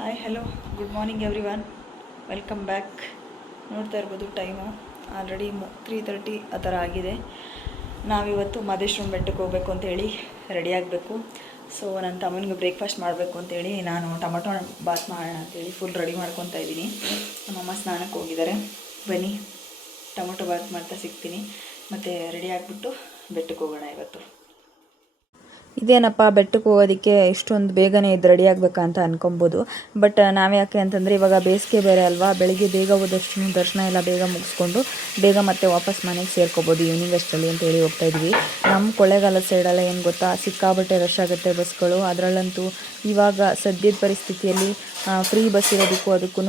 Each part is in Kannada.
Hi hello good morning every one, welcome back. ನೋಡ್ತಾ ಇರ್ಬೋದು ಟೈಮು ಆಲ್ರೆಡಿ 3:30 ಆ ಥರ ಆಗಿದೆ. ನಾವಿವತ್ತು ಮಾದೇಶ್ವರನ ಬೆಟ್ಟಕ್ಕೆ ಹೋಗಬೇಕು ಅಂತೇಳಿ ರೆಡಿ ಆಗಬೇಕು. ಸೊ ನನ್ನ ತಮ್ಮನಿಗೆ ಬ್ರೇಕ್ಫಾಸ್ಟ್ ಮಾಡಬೇಕು ಅಂತೇಳಿ ನಾನು ಟೊಮಟೊ ಬಾತ್ ಮಾಡೋಣ ಅಂತೇಳಿ ಫುಲ್ ರೆಡಿ ಮಾಡ್ಕೊತಾ ಇದ್ದೀನಿ. ನಮ್ಮಮ್ಮ ಸ್ನಾನಕ್ಕೆ ಹೋಗಿದ್ದಾರೆ. ಬನ್ನಿ ಟೊಮಟೊ ಬಾತ್ ಮಾಡ್ತಾ ಸಿಗ್ತೀನಿ. ಮತ್ತು ರೆಡಿ ಆಗಿಬಿಟ್ಟು ಬೆಟ್ಟಕ್ಕೆ ಹೋಗೋಣ ಇವತ್ತು. ಇದೇನಪ್ಪ ಬೆಟ್ಟಕ್ಕೆ ಹೋಗೋದಕ್ಕೆ ಇಷ್ಟೊಂದು ಬೇಗನೆ ಇದು ರೆಡಿ ಆಗಬೇಕಾ ಅಂತ ಅನ್ಕೊಬೋದು. ಬಟ್ ನಾವ್ಯಾಕೆ ಅಂತಂದರೆ ಇವಾಗ ಬೇಸಿಗೆ ಬೇರೆ ಅಲ್ವಾ, ಬೆಳಿಗ್ಗೆ ಬೇಗ ಹೋದಷ್ಟು ದರ್ಶನ ಎಲ್ಲ ಬೇಗ ಮುಗಿಸ್ಕೊಂಡು ಬೇಗ ಮತ್ತೆ ವಾಪಸ್ ಮನೆಗೆ ಸೇರ್ಕೋಬೋದು ಈವ್ನಿಂಗ್ ಅಷ್ಟರಲ್ಲಿ ಅಂತೇಳಿ ಹೋಗ್ತಾಯಿದ್ವಿ. ನಮ್ಮ ಕೊಳ್ಳೇಗಾಲದ ಸೈಡೆಲ್ಲ ಏನು ಗೊತ್ತಾ, ಸಿಕ್ಕಾಬಟ್ಟೆ ರಶ್ ಆಗುತ್ತೆ ಬಸ್ಗಳು. ಅದರಲ್ಲಂತೂ ಇವಾಗ ಸದ್ಯದ ಪರಿಸ್ಥಿತಿಯಲ್ಲಿ ಫ್ರೀ ಬಸ್ ಇರೋದಕ್ಕೂ ಅದಕ್ಕೂ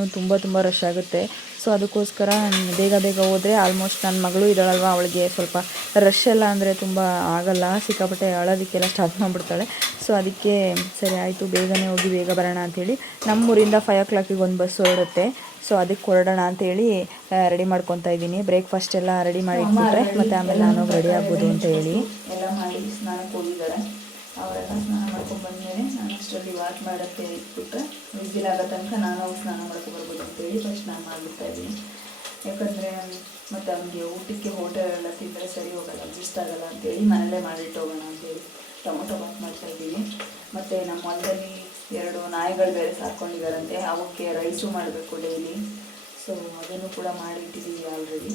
ತುಂಬ ರಶ್ ಆಗುತ್ತೆ. ಸೊ ಅದಕ್ಕೋಸ್ಕರ ಬೇಗ ಹೋದರೆ ಆಲ್ಮೋಸ್ಟ್ ನನ್ನ ಮಗಳು ಇದ್ದಾಳಲ್ವ, ಅವಳಿಗೆ ಸ್ವಲ್ಪ ರಶ್ ಎಲ್ಲ ಅಂದರೆ ತುಂಬ ಆಗಲ್ಲ, ಸಿಕ್ಕಾಪಟ್ಟೆ ಅಳೋದಕ್ಕೆಲ್ಲ ಸ್ಟಾರ್ಟ್ ಮಾಡಿಬಿಡ್ತಾಳೆ. ಸೊ ಅದಕ್ಕೆ ಸರಿ ಆಯಿತು ಬೇಗನೆ ಹೋಗಿ ಬೇಗ ಬರೋಣ ಅಂಥೇಳಿ ನಮ್ಮೂರಿಂದ 5 o'clock ಒಂದು ಬಸ್ ಹೊರಡುತ್ತೆ. ಸೊ ಅದಕ್ಕೆ ಹೊರಡೋಣ ಅಂತೇಳಿ ರೆಡಿ ಮಾಡ್ಕೊತಾ ಇದ್ದೀನಿ. ಬ್ರೇಕ್ಫಾಸ್ಟ್ ಎಲ್ಲ ರೆಡಿ ಮಾಡಿ ಇಟ್ಬಿಟ್ರೆ ಮತ್ತು ಆಮೇಲೆ ನಾನು ರೆಡಿ ಆಗ್ಬೋದು ಅಂತ ಹೇಳಿ ಎಲ್ಲ ಮಾಡಿ ಸ್ನಾನಕ್ಕೆ ಹೋಗಿದ್ದಾರೆ. ಅವರೆಲ್ಲ ಸ್ನಾನ ಮಾಡ್ಕೊಂಡು ಬಂದಮೇಲೆ ನಾನು ಅಷ್ಟರಲ್ಲಿ ವಾಟ್ ಮಾಡೋಕ್ಕೆ ಇಟ್ಬಿಟ್ರೆ ವಿಸಿಲಾಗೋ ತನಕ ನಾನು ಸ್ನಾನ ಮಾಡ್ಕೊಬರ್ಬೋದು ಅಂತೇಳಿ ಫಸ್ಟ್ ನಾನು ಮಾಡಿಬಿಡ್ತಾ ಇದ್ದೀನಿ. ಯಾಕಂದರೆ ಮತ್ತು ಅವನಿಗೆ ಊಟಕ್ಕೆ ಹೋಟೆಲೆಲ್ಲ ತಿಂದರೆ ಸರಿ ಹೋಗಲ್ಲ, ಅಡ್ಜಸ್ಟ್ ಆಗಲ್ಲ ಅಂತೇಳಿ ಮನೇಲೇ ಮಾಡಿಟ್ಟು ಹೋಗೋಣ ಅಂತೇಳಿ ಟೊಮೊಟೊ ಬಾತ್ ಮಾಡ್ತಾಯಿದ್ದೀನಿ. ಮತ್ತು ನಮ್ಮ ಹೊಲದಲ್ಲಿ 2 ನಾಯಿಗಳು ಬೇರೆ ಸಾಕೊಂಡಿದ್ದಾರಂತೆ, ಅವಕ್ಕೆ ರೈಸು ಮಾಡಬೇಕು ಡೈಲಿ. ಸೊ ಅದನ್ನು ಕೂಡ ಮಾಡಿಟ್ಟಿದ್ದೀವಿ ಆಲ್ರೆಡಿ.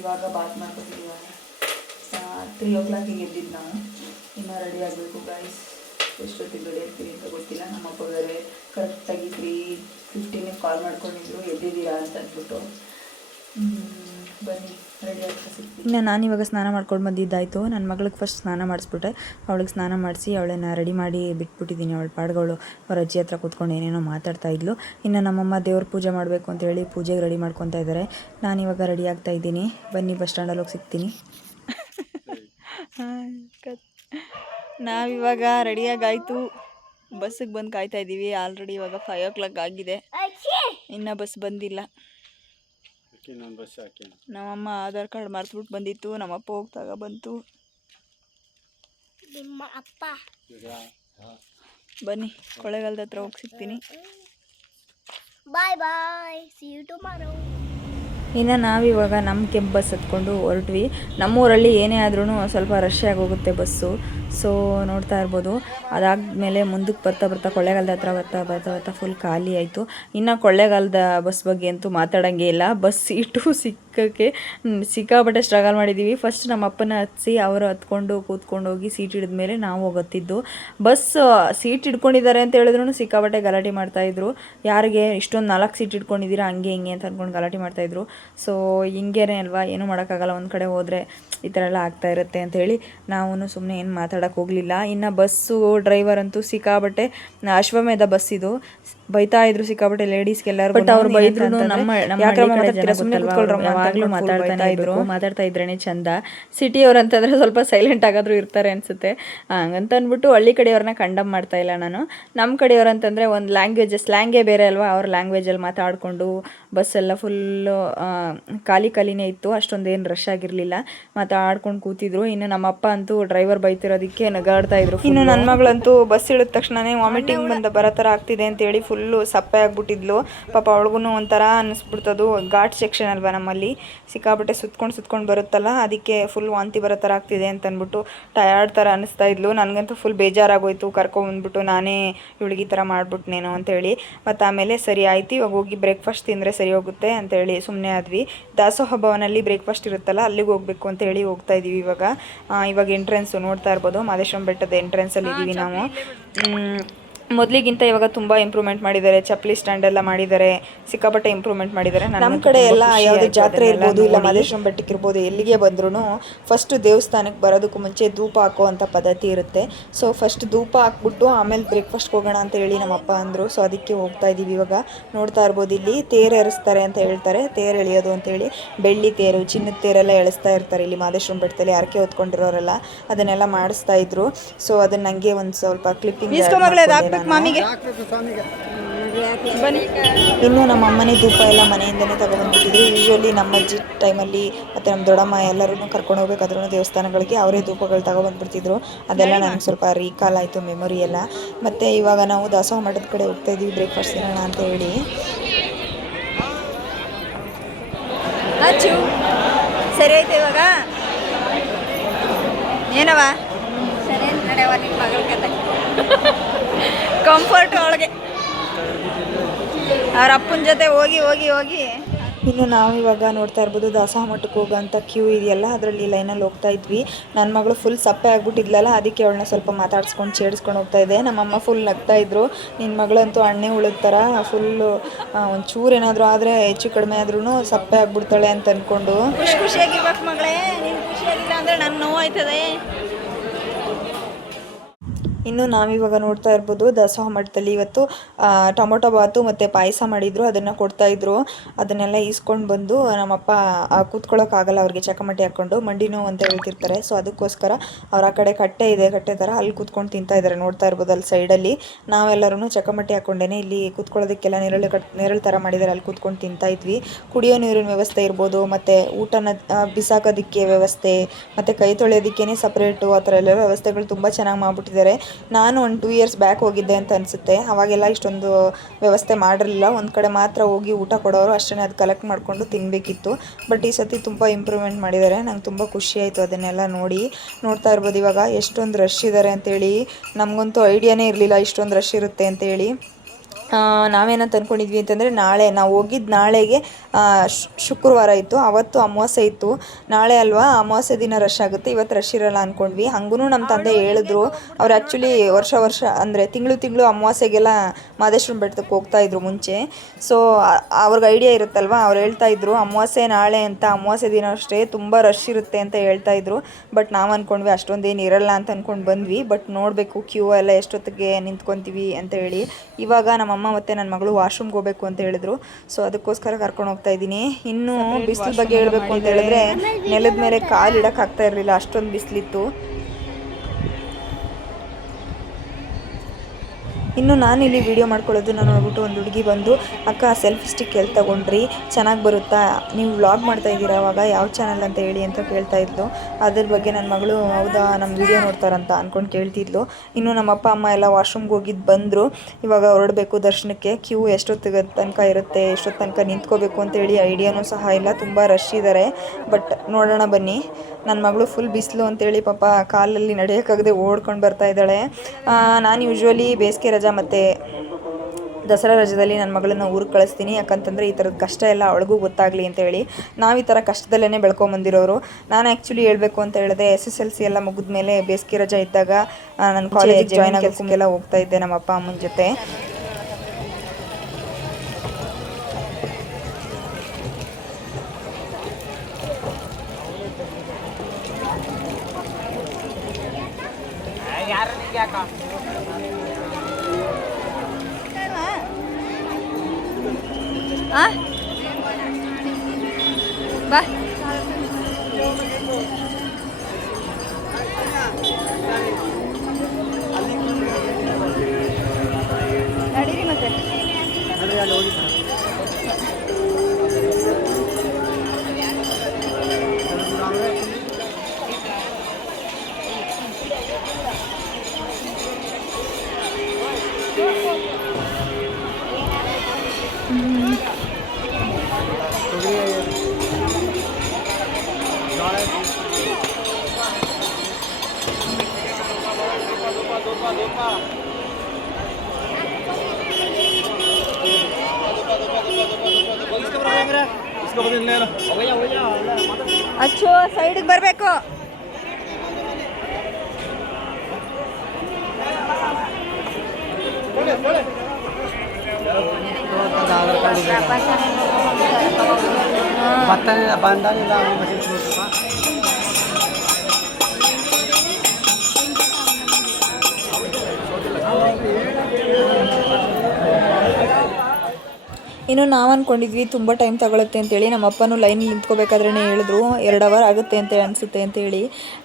ಇವಾಗ ಬಾತ್ ಮಾಡ್ಕೊತಿದ್ದೀವಿ. 3 o'clock ಎದ್ದಿದ್ದು ನಾವು, ಇನ್ನೂ ರೆಡಿ ಆಗಬೇಕು ಗೈಸ್. ಎಷ್ಟೊತ್ತಿಗೆ ರೆಡಿ ಆಗ್ತೀವಿ ಅಂತ ಗೊತ್ತಿಲ್ಲ. ನಮ್ಮಪ್ಪ ಬೇರೆ ಕರೆಕ್ಟಾಗಿ 3:15 ಕಾಲ್ ಮಾಡ್ಕೊಂಡಿದ್ರು, ಎದ್ದಿದ್ದೀರಾ ಅಂತ ಅಂದ್ಬಿಟ್ಟು. ಬನ್ನಿ ರೆಡಿ ಆಗ್ತಾ ಸಿಗ್ತೀನಿ. ಇನ್ನು ನಾನಿವಾಗ ಸ್ನಾನ ಮಾಡ್ಕೊಂಡು ಬಂದಿದ್ದಾಯಿತು. ನನ್ನ ಮಗಳಿಗೆ ಫಸ್ಟ್ ಸ್ನಾನ ಮಾಡಿಸ್ಬಿಟ್ಟೆ, ಅವಳಿಗೆ ಸ್ನಾನ ಮಾಡಿಸಿ ಅವಳನ್ನು ರೆಡಿ ಮಾಡಿ ಬಿಟ್ಬಿಟ್ಟಿದ್ದೀನಿ. ಅವಳ ಪಾಡ್ಗಳು ಅವ್ರ ಅಜ್ಜಿ ಹತ್ರ ಕೂತ್ಕೊಂಡು ಏನೇನೋ ಮಾತಾಡ್ತಾ ಇದ್ಲು. ಇನ್ನು ನಮ್ಮಮ್ಮ ದೇವ್ರ ಪೂಜೆ ಮಾಡಬೇಕು ಅಂತೇಳಿ ಪೂಜೆಗೆ ರೆಡಿ ಮಾಡ್ಕೊತಾ ಇದ್ದಾರೆ. ನಾನಿವಾಗ ರೆಡಿ ಆಗ್ತಾ ಇದ್ದೀನಿ. ಬನ್ನಿ ಬಸ್ ಸ್ಟ್ಯಾಂಡಲ್ಲಿ ಹೋಗಿ ಸಿಗ್ತೀನಿ. ನಾವಿವಾಗ ರೆಡಿಯಾಗಾಯಿತು, ಬಸ್ಸಿಗೆ ಬಂದು ಕಾಯ್ತಾ ಇದ್ದೀವಿ. ಆಲ್ರೆಡಿ ಇವಾಗ 5 o'clock ಆಗಿದೆ, ಇನ್ನೂ ಬಸ್ ಬಂದಿಲ್ಲ. ನಮ್ಮಮ್ಮ ಆಧಾರ್ ಕಾರ್ಡ್ ಮರ್ತ್ಬಿಟ್ಟು ಬಂದಿತ್ತು, ನಮ್ಮಪ್ಪ ಹೋಗ್ದಾಗ ಬಂತು. ಬನ್ನಿ ಕೊಳ್ಳೇಗಾಲದ ಹತ್ರ ಹೋಗಿ ಸಿಗ್ತೀನಿ. Bye see you tomorrow. ಇನ್ನು ನಾವಿವಾಗ ನಮ್ಮ ಕೆಂಪು ಬಸ್ ಹತ್ಕೊಂಡು ಹೊರಟ್ವಿ. ನಮ್ಮೂರಲ್ಲಿ ಏನೇ ಆದ್ರೂ ಸ್ವಲ್ಪ ರಶ್ ಆಗೋಗುತ್ತೆ ಬಸ್ಸು. ಸೊ ನೋಡ್ತಾ ಇರ್ಬೋದು. ಅದಾದಮೇಲೆ ಮುಂದಕ್ಕೆ ಬರ್ತಾ ಕೊಳ್ಳೇಗಾಲದ ಹತ್ರ ಬರ್ತಾ ಫುಲ್ ಖಾಲಿ ಆಯಿತು. ಇನ್ನು ಕೊಳ್ಳೇಗಾಲದ ಬಸ್ ಬಗ್ಗೆ ಅಂತೂ ಮಾತಾಡೋಂಗೆ ಇಲ್ಲ. ಬಸ್ ಸೀಟು ಸಿಕ್ಕಾಬಟ್ಟೆ ಸ್ಟ್ರಗಲ್ ಮಾಡಿದ್ದೀವಿ. ಫಸ್ಟ್ ನಮ್ಮ ಅಪ್ಪನ ಹತ್ತಿಸಿ ಅವರು ಹತ್ಕೊಂಡು ಕೂತ್ಕೊಂಡು ಹೋಗಿ ಸೀಟ್ ಹಿಡಿದ್ಮೇಲೆ ನಾವು ಹೋಗುತ್ತಿದ್ದು. ಬಸ್ ಸೀಟ್ ಹಿಡ್ಕೊಂಡಿದ್ದಾರೆ ಅಂತ ಹೇಳಿದ್ರು ಸಿಕ್ಕಾಬಟ್ಟೆ ಗಲಾಟೆ ಮಾಡ್ತಾಯಿದ್ರು. ಯಾರಿಗೆ ಇಷ್ಟೊಂದು 4 ಸೀಟ್ ಇಟ್ಕೊಂಡಿದ್ದೀರಾ ಹಂಗೆ ಹಿಂಗೆ ಅಂತ ಅಂದ್ಕೊಂಡು ಗಲಾಟೆ ಮಾಡ್ತಾಯಿದ್ರು. ಸೊ ಹಿಂಗೇನೆ ಅಲ್ವಾ, ಏನೂ ಮಾಡೋಕ್ಕಾಗಲ್ಲ, ಒಂದು ಕಡೆ ಹೋದರೆ ಈ ಥರ ಎಲ್ಲ ಆಗ್ತಾ ಇರುತ್ತೆ ಅಂಥೇಳಿ ನಾವು ಸುಮ್ಮನೆ ಏನು ಮಾತಾಡೋಕ್ಕೆ ಹೋಗಲಿಲ್ಲ. ಇನ್ನು ಬಸ್ಸು ಡ್ರೈವರ್ ಅಂತೂ ಸಿಕ್ಕಾಬಟ್ಟೆ, ಅಶ್ವಮೇಧ ಬಸ್ ಇದು, ಬೈತಾ ಇದ್ರು ಸಿಕ್ಕಾಬಟ್ಟೆ ಲೇಡೀಸ್ಗೆಲ್ಲರೂ. ಬಟ್ ಅವ್ರು ಬೈದ್ರು ಯಾವಾಗಲೂ ಮಾತಾಡ್ತಾ ಇದ್ರೇ ಚಂದ. ಸಿಟಿಯವ್ರು ಅಂತಂದರೆ ಸ್ವಲ್ಪ ಸೈಲೆಂಟ್ ಆಗಾದರೂ ಇರ್ತಾರೆ ಅನಿಸುತ್ತೆ. ಹಂಗಂತ ಅಂದ್ಬಿಟ್ಟು ಹಳ್ಳಿ ಕಡೆಯವ್ರನ್ನ ಕಂಡಮ್ ಮಾಡ್ತಾ ಇಲ್ಲ ನಾನು. ನಮ್ಮ ಕಡೆಯವ್ರು ಅಂತಂದರೆ ಒಂದು ಸ್ಲ್ಯಾಂಗೇ ಬೇರೆ ಅಲ್ವಾ, ಅವ್ರ ಲ್ಯಾಂಗ್ವೇಜಲ್ಲಿ ಮಾತಾಡಿಕೊಂಡು ಬಸ್ಸೆಲ್ಲ ಫುಲ್ಲು ಖಾಲಿನೇ ಇತ್ತು. ಅಷ್ಟೊಂದೇನು ರಶ್ ಆಗಿರಲಿಲ್ಲ, ಮಾತಾಡ್ಕೊಂಡು ಕೂತಿದ್ರು. ಇನ್ನು ನಮ್ಮಪ್ಪ ಅಂತೂ ಡ್ರೈವರ್ ಬೈತಿರೋದಕ್ಕೆ ನಗಾಡ್ತಾ ಇದ್ರು. ಇನ್ನು ನನ್ನ ಮಗಳಂತೂ ಬಸ್ ಇಳಿದ ತಕ್ಷಣವೇ ವಾಮಿಟಿಂಗ್ ಬರೋ ಥರ ಆಗ್ತಿದೆ ಅಂತೇಳಿ ಫುಲ್ಲು ಸಪ್ಪೆ ಆಗ್ಬಿಟ್ಟಿದ್ಲು. ಪಾಪ ಅವಳಿಗೂ ಒಂಥರ ಅನ್ನಿಸ್ಬಿಡ್ತದು. ಘಾಟ್ ಸೆಕ್ಷನ್ ಅಲ್ವಾ ನಮ್ಮಲ್ಲಿ, ಸಿಕ್ಕಾಬಟ್ಟೆ ಸುತ್ಕೊಂಡು ಬರುತ್ತಲ್ಲ, ಅದಕ್ಕೆ ಫುಲ್ ವಾಂತಿ ಬರೋ ಥರ ಆಗ್ತಿದೆ ಅಂತ ಅಂದ್ಬಿಟ್ಟು ಟಯರ್ಡ್ ಥರ ಅನ್ನಿಸ್ತಾ ಇದ್ಲು. ನನಗಂತೂ ಫುಲ್ ಬೇಜಾರಾಗೋಯ್ತು, ಕರ್ಕೊಂಬಂದ್ಬಿಟ್ಟು ನಾನೇ ಇವಳಿಗೆ ಈ ಥರ ಮಾಡ್ಬಿಟ್ನೇನೋ ಅಂತೇಳಿ. ಮತ್ತು ಆಮೇಲೆ ಸರಿ ಆಯ್ತು, ಇವಾಗ ಹೋಗಿ ಬ್ರೇಕ್ಫಾಸ್ಟ್ ತಿಂದರೆ ಸರಿ ಹೋಗುತ್ತೆ ಅಂತೇಳಿ ಸುಮ್ಮನೆ ಆದ್ವಿ. ದಾಸೋಹ ಭವನಲ್ಲಿ ಬ್ರೇಕ್ಫಾಸ್ಟ್ ಇರುತ್ತಲ್ಲ, ಅಲ್ಲಿಗೆ ಹೋಗಬೇಕು ಅಂತೇಳಿ ಹೋಗ್ತಾ ಇದ್ದೀವಿ. ಇವಾಗ ಎಂಟ್ರೆನ್ಸು ನೋಡ್ತಾ ಇರ್ಬೋದು, ಮಾದೇಶ್ವರನ ಬೆಟ್ಟದ ಎಂಟ್ರೆನ್ಸಲ್ಲಿ ಇದ್ದೀವಿ ನಾವು. ಮೊದಲಿಗಿಂತ ಇವಾಗ ತುಂಬ ಇಂಪ್ರೂವ್ಮೆಂಟ್ ಮಾಡಿದ್ದಾರೆ. ಚಪ್ಪಲಿ ಸ್ಟ್ಯಾಂಡ್ ಎಲ್ಲ ಮಾಡಿದ್ದಾರೆ, ಸಿಕ್ಕಾಪಟ್ಟೆ ಇಂಪ್ರೂವ್ಮೆಂಟ್ ಮಾಡಿದ್ದಾರೆ. ನಮ್ಮ ಕಡೆ ಎಲ್ಲ ಯಾವುದೇ ಜಾತ್ರೆ ಇರ್ಬೋದು, ಇಲ್ಲ ಮಾದೇಶ್ವರನ ಬೆಟ್ಟಕ್ಕೆ ಇರ್ಬೋದು, ಎಲ್ಲಿಗೆ ಬಂದ್ರೂ ಫಸ್ಟು ದೇವಸ್ಥಾನಕ್ಕೆ ಬರೋದಕ್ಕೂ ಮುಂಚೆ ಧೂಪ ಹಾಕುವಂಥ ಪದ್ಧತಿ ಇರುತ್ತೆ. ಸೊ ಫಸ್ಟ್ ಧೂಪ ಹಾಕ್ಬಿಟ್ಟು ಆಮೇಲೆ ಬ್ರೇಕ್ಫಾಸ್ಟ್ಗೆ ಹೋಗೋಣ ಅಂತ ಹೇಳಿ ನಮ್ಮಪ್ಪ ಅಂದರು. ಸೊ ಅದಕ್ಕೆ ಹೋಗ್ತಾ ಇದ್ದೀವಿ. ಇವಾಗ ನೋಡ್ತಾ ಇರ್ಬೋದು, ಇಲ್ಲಿ ತೇರು ಎರಿಸ್ತಾರೆ ಅಂತ ಹೇಳ್ತಾರೆ, ತೇರು ಎಳೆಯೋದು ಅಂತೇಳಿ. ಬೆಳ್ಳಿ ತೇರು, ಚಿನ್ನದ ತೇರೆಲ್ಲ ಎಳಿಸ್ತಾ ಇರ್ತಾರೆ ಇಲ್ಲಿ ಮಾದೇಶ್ವರನ ಬೆಟ್ಟದಲ್ಲಿ. ಹರಕೆ ಹೊತ್ಕೊಂಡಿರೋರೆಲ್ಲ ಅದನ್ನೆಲ್ಲ ಮಾಡಿಸ್ತಾ ಇದ್ರು. ಸೊ ಅದನ್ನ ನನಗೆ ಒಂದು ಸ್ವಲ್ಪ ಕ್ಲಿಪ್ಪಿಂಗ್ ಹಾಕ್ ಮಾಮಿಗೆ ಬನ್ನಿ. ಇನ್ನು ನಮ್ಮ ಅಮ್ಮನೇ ಧೂಪ ಎಲ್ಲ ಮನೆಯಿಂದನೇ ತಗೊಬಂದ್ಬಿಟ್ಟಿದ್ರು. ಯೂಶ್ವಲಿ ನಮ್ಮ ಅಜ್ಜಿ ಟೈಮಲ್ಲಿ ಮತ್ತು ನಮ್ಮ ದೊಡ್ಡಮ್ಮ ಎಲ್ಲರೂ ಕರ್ಕೊಂಡು ಹೋಗ್ಬೇಕಾದ್ರೂ ದೇವಸ್ಥಾನಗಳಿಗೆ ಅವರೇ ಧೂಪಗಳು ತಗೊಬಂದ್ಬಿಡ್ತಿದ್ರು. ಅದೆಲ್ಲ ನನಗೆ ಸ್ವಲ್ಪ ರೀಕಾಲ್ ಆಯಿತು, ಮೆಮೊರಿ ಎಲ್ಲ. ಮತ್ತು ಇವಾಗ ನಾವು ದಾಸೋಹ ಮಠದ ಕಡೆ ಹೋಗ್ತಾ ಇದ್ದೀವಿ ಬ್ರೇಕ್ಫಾಸ್ಟ್ ತಿನ್ನೋಣ ಅಂತ ಹೇಳಿ. ಸರಿ ಆಯ್ತು ಇವಾಗ ಏನವ ಸರಿ ನಡೆಯವ ನಿಮ್ಮ ಮಗಳ ಕತೆ ಕಂಫರ್ಟ್ ಅವಳಿಗೆ ಅವ್ರ ಅಪ್ಪನ ಜೊತೆ ಹೋಗಿ ಹೋಗಿ ಹೋಗಿ. ಇನ್ನು ನಾವು ಇವಾಗ ನೋಡ್ತಾ ಇರ್ಬೋದು ದಾಸೋಹ ಮಠಕ್ಕೆ ಹೋಗೋಂಥ ಕ್ಯೂ ಇದೆಯಲ್ಲ, ಅದರಲ್ಲಿ ಲೈನಲ್ಲಿ ಹೋಗ್ತಾ ಇದ್ವಿ. ನನ್ನ ಮಗಳು ಫುಲ್ ಸಪ್ಪೆ ಆಗ್ಬಿಟ್ಟಿದ್ಲಲ್ಲ, ಅದಕ್ಕೆ ಅವಳನ್ನ ಸ್ವಲ್ಪ ಮಾತಾಡ್ಸ್ಕೊಂಡು ಛೇಡಿಸ್ಕೊಂಡು ಹೋಗ್ತಾ ಇದ್ದೆ. ನಮ್ಮಮ್ಮ ಫುಲ್ ನಗ್ತಾ ಇದ್ರು, ನಿನ್ನ ಮಗಳಂತೂ ಅಣ್ಣೆ ಉಳಿದ ಥರ ಫುಲ್ಲು ಒಂಚೂರು ಏನಾದರೂ ಆದರೆ ಹೆಚ್ಚು ಕಡಿಮೆ ಆದ್ರೂ ಸಪ್ಪೆ ಆಗ್ಬಿಡ್ತಾಳೆ ಅಂತ ಅಂದ್ಕೊಂಡು. ಖುಷಿಯಾಗಿರ್ಬೇಕು ಮಗಳೇ, ನೀನು ಖುಷಿಯಾಗಿಲ್ಲ ಅಂದರೆ ನನಗೆ ನೋವಾಯ್ತದೆ. ಇನ್ನು ನಾವಿವಾಗ ನೋಡ್ತಾ ಇರ್ಬೋದು ದಾಸೋಹ ಮಠದಲ್ಲಿ ಇವತ್ತು ಟೊಮೊಟೊ ಬಾತು ಮತ್ತು ಪಾಯಸ ಮಾಡಿದರು, ಅದನ್ನು ಕೊಡ್ತಾಯಿದ್ರು. ಅದನ್ನೆಲ್ಲ ಈಸ್ಕೊಂಡು ಬಂದು ನಮ್ಮಪ್ಪ ಕೂತ್ಕೊಳ್ಳೋಕ್ಕಾಗಲ್ಲ ಅವ್ರಿಗೆ ಚಕಮಟಿ ಹಾಕ್ಕೊಂಡು, ಮಂಡಿ ನೋವು ಅಂತ ಹೇಳ್ತಿರ್ತಾರೆ. ಸೊ ಅದಕ್ಕೋಸ್ಕರ ಅವ್ರ ಆ ಕಡೆ ಕಟ್ಟೆ ಇದೆ, ಕಟ್ಟೆ ಥರ ಅಲ್ಲಿ ಕೂತ್ಕೊಂಡು ತಿಂತಾ ಇದ್ದಾರೆ. ನೋಡ್ತಾ ಇರ್ಬೋದು ಅಲ್ಲಿ ಸೈಡಲ್ಲಿ ನಾವೆಲ್ಲರೂ ಚಕಮಟಿ ಹಾಕ್ಕೊಂಡೇ ಇಲ್ಲಿ ಕೂತ್ಕೊಳ್ಳೋದಕ್ಕೆಲ್ಲ ನೆರಳು ಥರ ಮಾಡಿದ್ದಾರೆ, ಅಲ್ಲಿ ಕೂತ್ಕೊಂಡು ತಿಂತಾ ಇದ್ವಿ. ಕುಡಿಯೋ ನೀರಿನ ವ್ಯವಸ್ಥೆ ಇರ್ಬೋದು, ಮತ್ತು ಊಟನ ಬಿಸಾಕೋದಕ್ಕೆ ವ್ಯವಸ್ಥೆ, ಮತ್ತು ಕೈ ತೊಳೆಯೋದಕ್ಕೇ ಸಪ್ರೇಟು, ಆ ಥರ ಎಲ್ಲ ವ್ಯವಸ್ಥೆಗಳು ತುಂಬ ಚೆನ್ನಾಗಿ ಮಾಡಿಬಿಟ್ಟಿದ್ದಾರೆ. ನಾನು ಒಂದು 2 ಇಯರ್ಸ್ ಬ್ಯಾಕ್ ಹೋಗಿದ್ದೆ ಅಂತ ಅನಿಸುತ್ತೆ, ಅವಾಗೆಲ್ಲ ಇಷ್ಟೊಂದು ವ್ಯವಸ್ಥೆ ಮಾಡಿರಲಿಲ್ಲ. ಒಂದು ಕಡೆ ಮಾತ್ರ ಹೋಗಿ ಊಟ ಕೊಡೋರು, ಅಷ್ಟೇ ಅದು ಕಲೆಕ್ಟ್ ಮಾಡಿಕೊಂಡು ತಿನ್ನಬೇಕಿತ್ತು. ಬಟ್ ಈ ಸತಿ ತುಂಬ ಇಂಪ್ರೂವ್ಮೆಂಟ್ ಮಾಡಿದ್ದಾರೆ, ನಂಗೆ ತುಂಬ ಖುಷಿ ಆಯಿತು ಅದನ್ನೆಲ್ಲ ನೋಡ್ತಾ ಇರ್ಬೋದು. ಇವಾಗ ಎಷ್ಟೊಂದು ರಶ್ ಇದ್ದಾರೆ ಅಂತೇಳಿ ನಮಗಂತೂ ಐಡಿಯಾನೇ ಇರಲಿಲ್ಲ ಇಷ್ಟೊಂದು ರಶ್ ಇರುತ್ತೆ ಅಂತೇಳಿ. ನಾವೇನಂತ ಅಂದ್ಕೊಂಡಿದ್ವಿ ಅಂತಂದರೆ ನಾಳೆ ನಾವು ಹೋಗಿದ್ದು ನಾಳೆಗೆ ಶುಕ್ರವಾರ ಇತ್ತು, ಅವತ್ತು ಅಮಾವಾಸ್ಯೆ ಇತ್ತು. ನಾಳೆ ಅಲ್ವಾ ಅಮಾವಾಸ್ಯೆ ದಿನ ರಶ್ ಆಗುತ್ತೆ, ಇವತ್ತು ರಶ್ ಇರೋಲ್ಲ ಅಂದ್ಕೊಂಡ್ವಿ. ಹಂಗೂ ನಮ್ಮ ತಂದೆ ಹೇಳಿದ್ರು, ಅವ್ರು ಆ್ಯಕ್ಚುಲಿ ವರ್ಷ ಅಂದರೆ ತಿಂಗಳು ಅಮಾವಾಸ್ಯೆಗೆಲ್ಲ ಮಾದೇಶ್ವರನ ಬೆಟ್ಟಕ್ಕೆ ಹೋಗ್ತಾಯಿದ್ರು ಮುಂಚೆ. ಸೊ ಅವ್ರಿಗೆ ಐಡಿಯಾ ಇರುತ್ತಲ್ವ, ಅವ್ರು ಹೇಳ್ತಾಯಿದ್ರು ಅಮಾವಾಸ್ಯೆ ನಾಳೆ ಅಂತ, ಅಮಾವಾಸ್ಯೆ ದಿನ ಅಷ್ಟೇ ತುಂಬ ರಶ್ ಇರುತ್ತೆ ಅಂತ ಹೇಳ್ತಾಯಿದ್ರು. ಬಟ್ ನಾವು ಅಂದ್ಕೊಂಡ್ವಿ ಅಷ್ಟೊಂದೇನು ಇರಲ್ಲ ಅಂತ ಅಂದ್ಕೊಂಡು ಬಂದ್ವಿ. ಬಟ್ ನೋಡಬೇಕು ಕ್ಯೂ ಎಲ್ಲ ಎಷ್ಟೊತ್ತಿಗೆ ನಿಂತ್ಕೊತೀವಿ ಅಂತ ಹೇಳಿ. ಇವಾಗ ನಮ್ಮಮ್ಮ ಮತ್ತು ನನ್ನ ಮಗಳು ವಾಶ್ರೂಮ್ಗೆ ಹೋಗಬೇಕು ಅಂತ ಹೇಳಿದ್ರು, ಸೊ ಅದಕ್ಕೋಸ್ಕರ ಕರ್ಕೊಂಡು ಹೋಗ್ತಾ ಇದ್ದೀನಿ. ಇನ್ನು ಬಿಸಿಲು ಬಗ್ಗೆ ಹೇಳಬೇಕು ಅಂತ ಹೇಳಿದ್ರೆ ನೆಲದ ಮೇಲೆ ಕಾಲು ಇಡೋಕ್ಕಾಗ್ತಾ ಇರಲಿಲ್ಲ, ಅಷ್ಟೊಂದು ಬಿಸಿಲಿತ್ತು. ಇನ್ನು ನಾನಿಲ್ಲಿ ವೀಡಿಯೋ ಮಾಡ್ಕೊಳ್ಳೋದನ್ನ ನೋಡ್ಬಿಟ್ಟು ಒಂದು ಹುಡುಗಿ ಬಂದು, ಅಕ್ಕ ಸೆಲ್ಫಿ ಸ್ಟಿಕ್ ಎಲ್ಲಿ ತೊಗೊಂಡ್ರಿ, ಚೆನ್ನಾಗಿ ಬರುತ್ತಾ, ನೀವು ವ್ಲಾಗ್ ಮಾಡ್ತಾ ಇದ್ದೀರಾ ಅವಾಗ ಯಾವ ಚಾನಲ್ ಅಂತ ಹೇಳಿ ಅಂತ ಕೇಳ್ತಾ ಇದ್ಲು. ಅದ್ರ ಬಗ್ಗೆ ನನ್ನ ಮಗಳು ಹೌದಾ ನಮ್ಮ ವೀಡಿಯೋ ನೋಡ್ತಾರಂತ ಅಂದ್ಕೊಂಡು ಕೇಳ್ತಿದ್ಲು. ಇನ್ನು ನಮ್ಮ ಅಪ್ಪ ಅಮ್ಮ ಎಲ್ಲ ವಾಶ್ರೂಮ್ಗೆ ಹೋಗಿದ್ದು ಬಂದರು, ಇವಾಗ ಹೊರಡಬೇಕು ದರ್ಶನಕ್ಕೆ. ಕ್ಯೂ ಎಷ್ಟೊತ್ತಿಗೆ ತನಕ ಇರುತ್ತೆ, ಎಷ್ಟೊತ್ತು ತನಕ ನಿಂತ್ಕೋಬೇಕು ಅಂತೇಳಿ ಐಡಿಯಾನೂ ಸಹ ಇಲ್ಲ, ತುಂಬ ರಶ್ ಇದ್ದಾರೆ. ಬಟ್ ನೋಡೋಣ ಬನ್ನಿ. ನನ್ನ ಮಗಳು ಫುಲ್ ಬಿಸಿಲು ಅಂತೇಳಿ ಪಾಪ ಕಾಲಲ್ಲಿ ನಡೆಯೋಕ್ಕಾಗದೆ ಓಡ್ಕೊಂಡು ಬರ್ತಾ ಇದ್ದಾಳೆ. ನಾನು ಯೂಶ್ವಲಿ ಬೇಸಿಗೆ ರಜೆ ಮತ್ತು ದಸರಾ ರಜದಲ್ಲಿ ನನ್ನ ಮಗಳನ್ನ ಊರಿಗೆ ಕಳಿಸ್ತೀನಿ, ಯಾಕಂತಂದರೆ ಈ ಥರದ ಕಷ್ಟ ಎಲ್ಲ ಅವಳಿಗೂ ಗೊತ್ತಾಗಲಿ ಅಂತೇಳಿ. ನಾವು ಈ ಥರ ಕಷ್ಟದಲ್ಲೇ ಬೆಳ್ಕೊಂಬಂದಿರೋರು. ನಾನು ಆ್ಯಕ್ಚುಲಿ ಹೇಳಬೇಕು ಅಂತ ಹೇಳಿದ್ರೆ SSLC ಎಲ್ಲ ಮುಗಿದ ಮೇಲೆ ಬೇಸಿಗೆ ರಜೆ ಇದ್ದಾಗ ನಾನು ಕಾಲೇಜಿಗೆ ಜಾಯ್ನ್ ಆಗೋಕ್ಕೆಲ್ಲ ಹೋಗ್ತಾ ಇದ್ದೆ ನಮ್ಮ ಅಪ್ಪ ಅಮ್ಮನ ಜೊತೆ. ಬಾ ನಡೀರಿ ಮತ್ತೆ. ಅಚ್ಚು ಸೈಡಿಗೆ ಬರಬೇಕು. ಇನ್ನು ನಾವು ಅಂದ್ಕೊಂಡಿದ್ವಿ ತುಂಬ ಟೈಮ್ ತಗೊಳುತ್ತೆ ಅಂತೇಳಿ. ನಮ್ಮ ಅಪ್ಪನೂ ಲೈನಲ್ಲಿ ನಿಂತ್ಕೋಬೇಕಾದ್ರೆ ಹೇಳಿದ್ರು 2 ಅವರ್ ಆಗುತ್ತೆ ಅಂತ ಅನಿಸುತ್ತೆ ಅಂತೇಳಿ.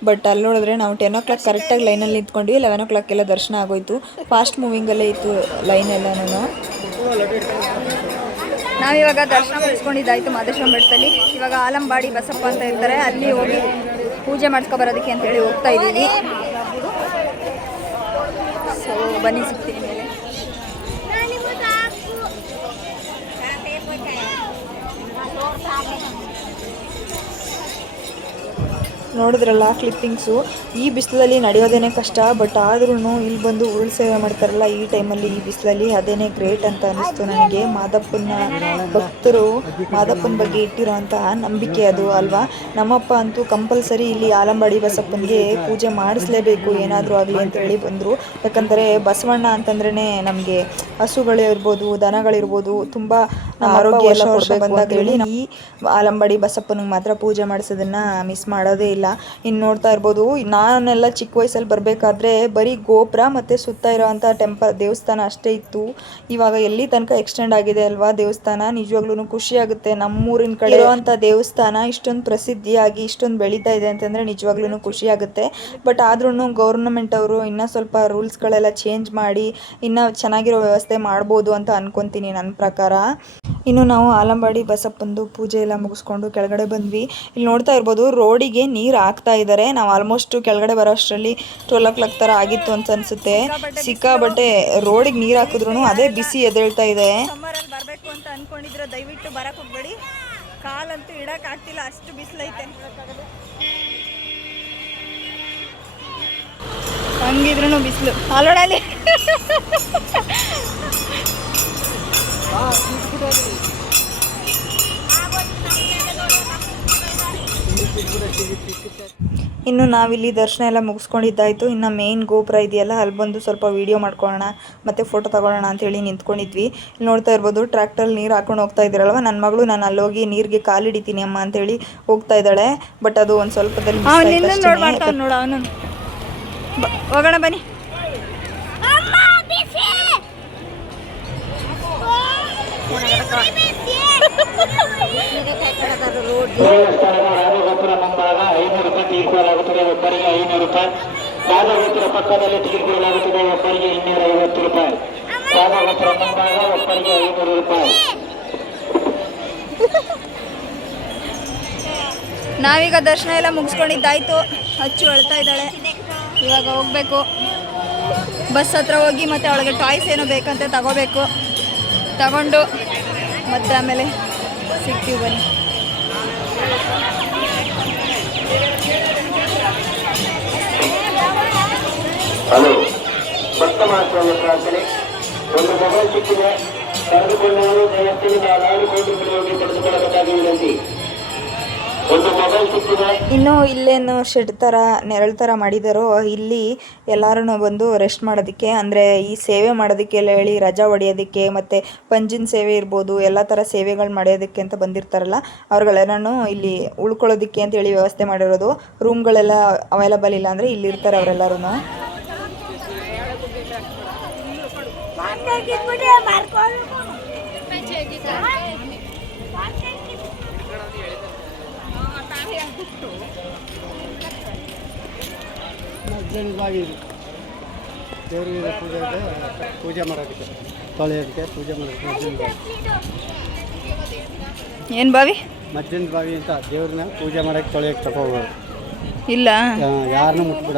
ಬಟ್ ಅಲ್ಲಿ ನೋಡಿದ್ರೆ ನಾವು 10 o'clock ಕರೆಕ್ಟಾಗಿ ಲೈನಲ್ಲಿ ನಿಂತ್ಕೊಂಡ್ವಿ. 11 o'clock ಎಲ್ಲ ದರ್ಶನ ಆಗೋಯ್ತು. ಫಾಸ್ಟ್ ಮೂವಿಂಗಲ್ಲೇ ಇತ್ತು ಲೈನ್ ಎಲ್ಲನೂ. ನಾವಿವಾಗ ದರ್ಶನ ಮುಗಿಸ್ಕೊಂಡಿದ್ದಾಯಿತು ಮಹದೇಶ್ವರ ಬೆಟ್ಟದಲ್ಲಿ. ಇವಾಗ ಆಲಂಬಾಡಿ ಬಸಪ್ಪ ಅಂತ ಇರ್ತಾರೆ, ಅಲ್ಲಿ ಹೋಗಿ ಪೂಜೆ ಮಾಡಿಸ್ಕೊಬರೋದಕ್ಕೆ ಅಂತೇಳಿ ಹೋಗ್ತಾ ಇದ್ದೀವಿ. ಸೊ ಬನ್ನಿ ಸಿಗ್ತೀನಿ ಮೇಲೆ. ನೋಡಿದ್ರಲ್ಲ ಕ್ಲಿಪ್ಪಿಂಗ್ಸು. ಈ ಬಿಸಿಲಲ್ಲಿ ನಡೆಯೋದೇನೆ ಕಷ್ಟ, ಬಟ್ ಆದ್ರೂ ಇಲ್ಲಿ ಬಂದು ಉರುಳು ಸೇವೆ ಮಾಡ್ತಾರಲ್ಲ ಈ ಟೈಮಲ್ಲಿ ಈ ಬಿಸಿಲಲ್ಲಿ, ಅದೇನೇ ಗ್ರೇಟ್ ಅಂತ ಅನಿಸ್ತು ನನಗೆ. ಮಾದಪ್ಪನ ಭಕ್ತರು ಮಾದಪ್ಪನ ಬಗ್ಗೆ ಇಟ್ಟಿರೋಂತಹ ನಂಬಿಕೆ ಅದು ಅಲ್ವಾ. ನಮ್ಮಪ್ಪ ಅಂತೂ ಕಂಪಲ್ಸರಿ ಇಲ್ಲಿ ಆಲಂಬಾಡಿ ಬಸಪ್ಪನಿಗೆ ಪೂಜೆ ಮಾಡಿಸ್ಲೇಬೇಕು ಏನಾದರೂ ಆಗಲಿ ಅಂತ ಹೇಳಿ ಬಂದರು. ಯಾಕಂದರೆ ಬಸವಣ್ಣ ಅಂತಂದ್ರೇ ನಮಗೆ ಹಸುಗಳಿರ್ಬೋದು, ದನಗಳಿರ್ಬೋದು, ತುಂಬ ಆರೋಗ್ಯ ಎಲ್ಲ ಕೊಡಬೇಕು ಅಂತ ಹೇಳಿ ಈ ಆಲಂಬಾಡಿ ಬಸಪ್ಪನಿಗೆ ಮಾತ್ರ ಪೂಜೆ ಮಾಡಿಸೋದನ್ನು ಮಿಸ್ ಮಾಡೋದೇ ಇಲ್ಲ. ಇನ್ನು ನೋಡ್ತಾ ಇರ್ಬೋದು, ನಾನೆಲ್ಲ ಚಿಕ್ಕ ವಯಸ್ಸಲ್ಲಿ ಬರಬೇಕಾದ್ರೆ ಬರೀ ಗೋಪುರ ಮತ್ತು ಸುತ್ತ ಇರೋವಂಥ ದೇವಸ್ಥಾನ ಅಷ್ಟೇ ಇತ್ತು. ಇವಾಗ ಎಲ್ಲಿ ತನಕ ಎಕ್ಸ್ಟೆಂಡ್ ಆಗಿದೆ ಅಲ್ವಾ ದೇವಸ್ಥಾನ. ನಿಜವಾಗ್ಲೂ ಖುಷಿ ಆಗುತ್ತೆ. ನಮ್ಮೂರಿನ ಕಡೆ ಇರೋವಂಥ ದೇವಸ್ಥಾನ ಇಷ್ಟೊಂದು ಪ್ರಸಿದ್ಧಿಯಾಗಿ ಇಷ್ಟೊಂದು ಬೆಳೀತಾ ಇದೆ ಅಂತಂದರೆ ನಿಜವಾಗ್ಲೂ ಖುಷಿ ಆಗುತ್ತೆ. ಬಟ್ ಆದ್ರೂ ಗೌರ್ನಮೆಂಟ್ ಅವರು ಇನ್ನೂ ಸ್ವಲ್ಪ ರೂಲ್ಸ್ಗಳೆಲ್ಲ ಚೇಂಜ್ ಮಾಡಿ ಇನ್ನೂ ಚೆನ್ನಾಗಿರೋ ವ್ಯವಸ್ಥೆ ಮಾಡ್ಬೋದು ಅಂತ ಅನ್ಕೊತೀನಿ ನನ್ನ ಪ್ರಕಾರ. ಇನ್ನು ನಾವು ಆಲಂಬಾಡಿ ಬಸಪ್ಪಂದು ಪೂಜೆ ಎಲ್ಲ ಮುಗಿಸ್ಕೊಂಡು ಕೆಳಗಡೆ ಬಂದ್ವಿ. ಇಲ್ಲಿ ನೋಡ್ತಾ ಇರ್ಬೋದು ರೋಡಿಗೆ ನೀರು ಹಾಕ್ತಾ ಇದ್ದಾರೆ. ನಾವು ಆಲ್ಮೋಸ್ಟ್ ಕೆಳಗಡೆ ಬರೋ ಅಷ್ಟರಲ್ಲಿ 12 o'clock ಥರ ಆಗಿತ್ತು ಅಂತ ಅನ್ಸುತ್ತೆ. ಸಿಕ್ಕಾಬಟ್ಟೆ ರೋಡಿಗೆ ನೀರು ಹಾಕಿದ್ರು ಅದೇ ಬಿಸಿ ಎದ್ದೇಳ್ತಾ ಇದೆ. ಸಮ್ಮರಲ್ಲಿ ಬರಬೇಕು ಅಂತ ಅನ್ಕೊಂಡಿದ್ರೆ ದಯವಿಟ್ಟು ಬರಕ್ಕೆ ಹೋಗ್ಬೇಡಿ. ಕಾಲಂತೂ ಇಡಕ್ಕೆ ಆಗ್ತಿಲ್ಲ, ಅಷ್ಟು ಬಿಸಿಲೈತೆ. ಹಂಗಿದ್ರು ಬಿಸಿಲು ಅಲ್ಲೋಡಲ್ಲಿ. ಇನ್ನು ನಾವಿಲ್ಲಿ ದರ್ಶನ ಎಲ್ಲ ಮುಗಿಸ್ಕೊಂಡಿದ್ದಾಯಿತು. ಇನ್ನು ಮೇನ್ ಗೋಪುರ ಇದೆಯಲ್ಲ ಅಲ್ಲಿ ಬಂದು ಸ್ವಲ್ಪ ವೀಡಿಯೋ ಮಾಡ್ಕೊಳ್ಳೋಣ ಮತ್ತು ಫೋಟೋ ತಗೊಳ್ಳೋಣ ಅಂತೇಳಿ ನಿಂತ್ಕೊಂಡಿದ್ವಿ. ಇಲ್ಲಿ ನೋಡ್ತಾ ಇರ್ಬೋದು ಟ್ರ್ಯಾಕ್ಟರ್ ನೀರು ಹಾಕೊಂಡು ಹೋಗ್ತಾ ಇದ್ದೀರಲ್ವ, ನನ್ನ ಮಗಳು ನಾನು ಅಲ್ಲೋಗಿ ನೀರಿಗೆ ಕಾಲಿಡಿತೀನಿ ಅಮ್ಮ ಅಂತೇಳಿ ಹೋಗ್ತಾ ಇದ್ದಾಳೆ. ಬಟ್ ಅದು ಒಂದು ಸ್ವಲ್ಪದಲ್ಲಿ ಹೋಗೋಣ ಬನ್ನಿ. ರಾಜಗೋಪುರ ಮುಂಭಾಗ 500 ರೂಪಾಯಿ ತೀರ್ಕೊಳ್ಳಲಾಗುತ್ತದೆ, ಒಬ್ಬರಿಗೆ 500 ರೂಪಾಯಿ. ರಾಜಗೋಪುರ ಪಕ್ಕದಲ್ಲಿ ತೀರ್ಕೊಳ್ಳಲಾಗುತ್ತದೆ, ಒಬ್ಬರಿಗೆ 250 ರೂಪಾಯಿ. ರಾಜಗೋಪುರ ಮುಂಭಾಗ ಒಬ್ಬರಿಗೆ 500 ರೂಪಾಯಿ. ನಾವೀಗ ದರ್ಶನ ಎಲ್ಲ ಮುಗಿಸ್ಕೊಂಡಿದ್ದಾಯ್ತು. ಅಚ್ಚು ಅಳ್ತಾ ಇದ್ದಾಳೆ. ಇವಾಗ ಹೋಗ್ಬೇಕು. ಬಸ್ ಹತ್ರ ಹೋಗಿ ಮತ್ತೆ ಅವಳಿಗೆ ಟಾಯ್ಸ್ ಏನೋ ಬೇಕಂತ ತಗೋಬೇಕು. ತಗೊಂಡು ಮತ್ತೆ ಆಮೇಲೆ ಸಿಗ್ತೀವಿ ಬನ್ನಿ. ಹಲೋ, ಭಕ್ತಮಾಸ್ವಾಮಿ ಪ್ರಾರ್ಥನೆ. ಒಂದು ಮೊಬೈಲ್ ಸಿಕ್ಕಿದೆ, ಕರೆದುಕೊಂಡವರು ದಯವಿಟ್ಟು 4 ಕೋಟಿ ಹೋಗಿ ಪಡೆದುಕೊಳ್ಳಬೇಕಾಗಿ ವಿನಂತಿ. ಒಂದು ಮೊಬೈಲ್ ಸಿಕ್ಕಿದೆ. ಇನ್ನು ಇಲ್ಲೇನು ಶೆಡ್ ಥರ ನೆರಳು ಥರ ಮಾಡಿದಾರೋ ಇಲ್ಲಿ ಎಲ್ಲರೂ ಬಂದು ರೆಸ್ಟ್ ಮಾಡೋದಕ್ಕೆ, ಅಂದರೆ ಈ ಸೇವೆ ಮಾಡೋದಕ್ಕೆ ಎಲ್ಲ ಹೇಳಿ ರಜಾ ಹೊಡೆಯೋದಕ್ಕೆ ಮತ್ತು ಪಂಜಿನ ಸೇವೆ ಇರ್ಬೋದು ಎಲ್ಲ ಥರ ಸೇವೆಗಳು ಮಾಡೋದಕ್ಕೆ ಅಂತ ಬಂದಿರ್ತಾರಲ್ಲ ಅವ್ರುಗಳೆಲ್ಲನೂ ಇಲ್ಲಿ ಉಳ್ಕೊಳ್ಳೋದಕ್ಕೆ ಅಂತ ಹೇಳಿ ವ್ಯವಸ್ಥೆ ಮಾಡಿರೋದು. ರೂಮ್ಗಳೆಲ್ಲ ಅವೈಲಬಲ್ ಇಲ್ಲ ಅಂದರೆ ಇಲ್ಲಿ ಇರ್ತಾರೆ ಅವರೆಲ್ಲರೂ. ದೇವರಿಗೆ ಪೂಜೆ ಮಾಡೋದಕ್ಕೆ ತೊಳೆಯೋದಕ್ಕೆ ಪೂಜೆ ಮಾಡೋದಕ್ಕೆ ಏನು ಬಾವಿ ಮಜ್ಜನ ಬಾವಿ ಅಂತ ದೇವ್ರನ್ನ ಪೂಜೆ ಮಾಡೋಕ್ಕೆ ತೊಳೆಯೋಕ್ಕೆ ತಗೋಬೋದು. ಇಲ್ಲ ಯಾರನ್ನೂ ಮುಟ್ಬಿಡ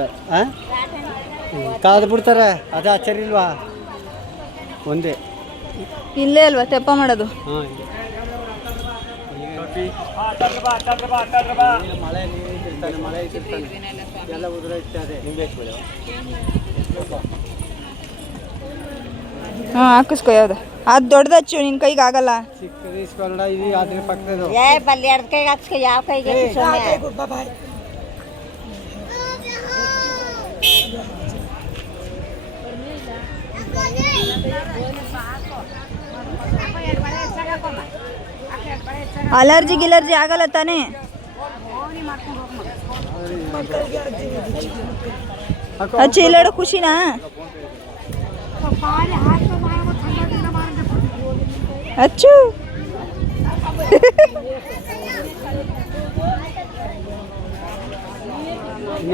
ಕಾದು ಬಿಡ್ತಾರೆ. ಅದು ಆಚಾರ ಇಲ್ವಾ? ಒಂದೇ ಇಲ್ಲೇ ಅಲ್ವಾ ತೆಪ್ಪ ಮಾಡೋದು? ಹಾಂ, ಮಳೆ ನೀರಿರ್ತಾನೆ, ಮಳೆ ಇಟ್ಟಿರ್ತಾನೆ, ಎಲ್ಲ ಉದುರೈತಾರೆ. ಹಾಂ ಹಾಕಿಸ್ಕೊ. ಯಾವ್ದು ಅದು ದೊಡ್ಡದು ಹಚ್ಚು, ನಿನ್ನ ಕೈಗೆ ಆಗಲ್ಲ. ಚಿಕ್ಕದು ಇಸ್ಕೊಂಡ ಇದು ಅದ್ರ ಪಕ್ಕದು ಕೈಗೆ ಹಾಕ್ಸ್ಕೊ, ಯಾವ ಕೈಗೆ? ಅಲರ್ಜಿ ಗಿಲರ್ಜಿ ಆಗಲ್ಲ ತಾನೇ? ಹಚ್ಚಿ ಇಲ್ಲಾಡು ಖುಷಿನಾ? ಅಚ್ಚು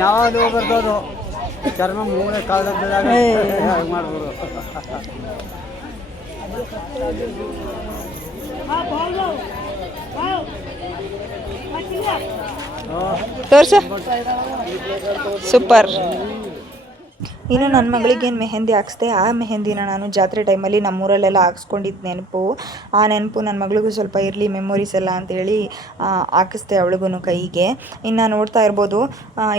ಯಾವುದು ಬರ್ತದೋ ಚರ್ಮ ಮೂಳೆ ಕಾಲದಾಗ ಮಾಡ್ಬೋದು. ತೋರ್ಸು ಸೂಪರ್. ಇನ್ನು ನನ್ನ ಮಗಳಿಗೇನು ಮೆಹಂದಿ ಹಾಕ್ಸ್ದೆ, ಆ ಮೆಹಂದಿನ ನಾನು ಜಾತ್ರೆ ಟೈಮಲ್ಲಿ ನಮ್ಮೂರಲ್ಲೆಲ್ಲ ಹಾಕ್ಸ್ಕೊಂಡಿದ್ದು ನೆನಪು. ಆ ನೆನಪು ನನ್ನ ಮಗಳಿಗೂ ಸ್ವಲ್ಪ ಇರಲಿ ಮೆಮೊರೀಸ್ ಎಲ್ಲ ಅಂತೇಳಿ ಹಾಕಿಸ್ದೆ ಅವಳಿಗೂ ಕೈಗೆ. ಇನ್ನು ನೋಡ್ತಾ ಇರ್ಬೋದು,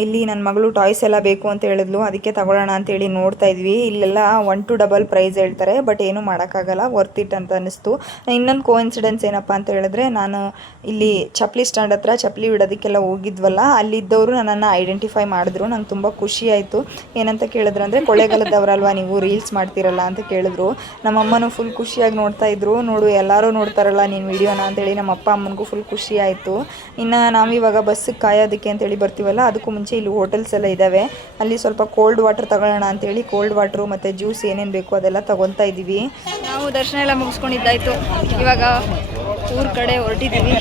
ಇಲ್ಲಿ ನನ್ನ ಮಗಳು ಟಾಯ್ಸ್ ಎಲ್ಲ ಬೇಕು ಅಂತ ಹೇಳಿದ್ಲು, ಅದಕ್ಕೆ ತಗೊಳ್ಳೋಣ ಅಂತೇಳಿ ನೋಡ್ತಾ ಇದ್ವಿ. ಇಲ್ಲೆಲ್ಲ 1 to ಡಬಲ್ ಪ್ರೈಸ್ ಹೇಳ್ತಾರೆ, ಬಟ್ ಏನೂ ಮಾಡೋಕ್ಕಾಗಲ್ಲ, ವರ್ತ್ ಇಟ್ ಅಂತ ಅನ್ನಿಸ್ತು. ಇನ್ನೊಂದು ಕೋಇನ್ಸಿಡೆನ್ಸ್ ಏನಪ್ಪ ಅಂತ ಹೇಳಿದ್ರೆ, ನಾನು ಇಲ್ಲಿ ಚಪ್ಪಲಿ ಸ್ಟ್ಯಾಂಡ್ ಹತ್ರ ಚಪ್ಪಲಿ ಬಿಡೋದಕ್ಕೆಲ್ಲ ಹೋಗಿದ್ವಲ್ಲ, ಅಲ್ಲಿದ್ದವರು ನನ್ನನ್ನು ಐಡೆಂಟಿಫೈ ಮಾಡಿದ್ರು. ನಂಗೆ ತುಂಬ ಖುಷಿ ಆಯಿತು. ಏನಂತ ಕೇಳಿದ್ರೆ ಅಂದರೆ, ಕೊಳ್ಳೇಗಾಲದವರಲ್ವಾ ನೀವು, ರೀಲ್ಸ್ ಮಾಡ್ತೀರಲ್ಲ ಅಂತ ಕೇಳಿದ್ರು. ನಮ್ಮಮ್ಮನೂ ಫುಲ್ ಖುಷಿಯಾಗಿ ನೋಡ್ತಾ ಇದ್ರು. ನೋಡು ಎಲ್ಲರೂ ನೋಡ್ತಾರಲ್ಲ ನೀನು ವಿಡಿಯೋನ ಅಂತೇಳಿ ನಮ್ಮ ಅಪ್ಪ ಅಮ್ಮನಿಗೂ ಫುಲ್ ಖುಷಿ ಆಯಿತು. ಇನ್ನು ನಾವಿವಾಗ ಬಸ್ಸಿಗೆ ಕಾಯೋದಕ್ಕೆ ಅಂತೇಳಿ ಬರ್ತೀವಲ್ಲ, ಅದಕ್ಕೂ ಮುಂಚೆ ಇಲ್ಲಿ ಹೋಟೆಲ್ಸ್ ಎಲ್ಲ ಇದ್ದಾವೆ. ಅಲ್ಲಿ ಸ್ವಲ್ಪ ಕೋಲ್ಡ್ ವಾಟರ್ ತಗೊಳ್ಳೋಣ ಅಂತೇಳಿ ಕೋಲ್ಡ್ ವಾಟ್ರು ಮತ್ತು ಜ್ಯೂಸ್ ಏನೇನು ಬೇಕು ಅದೆಲ್ಲ ತಗೊತಾ ಇದ್ದೀವಿ. ನಾವು ದರ್ಶನ ಎಲ್ಲ ಮುಗಿಸ್ಕೊಂಡಿದ್ದಾಯಿತು. ಇವಾಗ ಊರ ಕಡೆ ಹೊರಟಿದ್ದೀವಿ.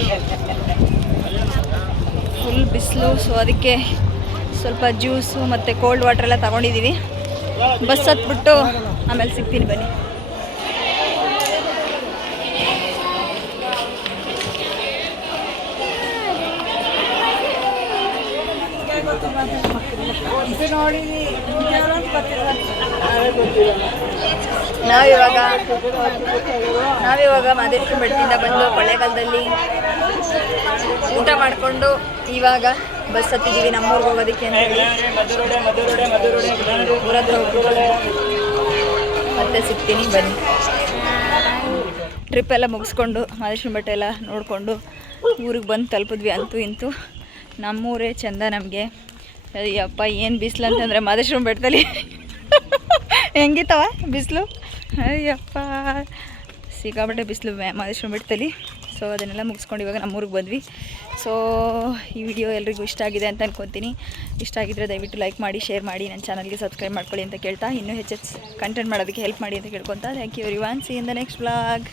ಫುಲ್ ಬಿಸಿಲು, ಸೊ ಅದಕ್ಕೆ ಸ್ವಲ್ಪ ಜ್ಯೂಸು ಮತ್ತು ಕೋಲ್ಡ್ ವಾಟರ್ ಎಲ್ಲ ತಗೊಂಡಿದ್ದೀವಿ. ಬಸ್ ಹತ್ಬಿಟ್ಟು ಆಮೇಲೆ ಸಿಗ್ತೀನಿ ಬನ್ನಿ. ನಾವಿವಾಗ ಮಾದೇಶ್ವರ ಬೆಟ್ಟದಿಂದ ಬಂದು ಕೊಳ್ಳೇಗಾಲದಲ್ಲಿ ಊಟ ಮಾಡಿಕೊಂಡು ಇವಾಗ ಬಸ್ ಹತ್ತಿದ್ದೀವಿ ನಮ್ಮೂರಿಗೆ ಹೋಗೋದಕ್ಕೆ ಅಂತ ಹೇಳಿ. ಊರತ್ರ ಹೋಗ್ಬಿಟ್ಟು ಮತ್ತೆ ಸಿಗ್ತೀನಿ ಬನ್ನಿ. ಟ್ರಿಪ್ ಎಲ್ಲ ಮುಗಿಸ್ಕೊಂಡು ಮಾದೇಶ್ವರ ಬೆಟ್ಟ ಎಲ್ಲ ನೋಡಿಕೊಂಡು ಊರಿಗೆ ಬಂದು ತಲುಪಿದ್ವಿ. ಅಂತೂ ಇಂತೂ ನಮ್ಮೂರೇ ಚೆಂದ ನಮಗೆ. ಅಯ್ಯಪ್ಪ ಏನು ಬಿಸಿಲು ಅಂತಂದರೆ ಮಾದೇಶ್ವರ ಬೆಟ್ಟದಲ್ಲಿ ಹೆಂಗಿತ್ತವ ಬಿಸಿಲು, ಅಯ್ಯಪ್ಪ ಸಿಕ್ಕಾಪಟ್ಟೆ ಬಿಸಿಲು ಮಾದೇಶ್ವರ ಬೆಟ್ಟದಲ್ಲಿ. ಸೊ ಅದನ್ನೆಲ್ಲ ಮುಗಿಸ್ಕೊಂಡು ಇವಾಗ ನಮ್ಮೂರಿಗೆ ಬಂದ್ವಿ. ಸೊ ಈ ವಿಡಿಯೋ ಎಲ್ರಿಗೂ ಇಷ್ಟ ಆಗಿದೆ ಅಂತ ಅನ್ಕೊತೀನಿ. ಇಷ್ಟ ಆಗಿದ್ದರೆ ದಯವಿಟ್ಟು ಲೈಕ್ ಮಾಡಿ, ಶೇರ್ ಮಾಡಿ, ನನ್ನ ಚಾನಲ್ಗೆ ಸಬ್ಸ್ಕ್ರೈಬ್ ಮಾಡ್ಕೊಳ್ಳಿ ಅಂತ ಕೇಳ್ತಾ, ಇನ್ನೂ ಹೆಚ್ಚೆಚ್ಚು ಕಂಟೆಂಟ್ ಮಾಡೋದಕ್ಕೆ ಹೆಲ್ಪ್ ಮಾಡಿ ಅಂತ ಕೇಳ್ಕೊತಾ, thank you everyone. See in the next vlog.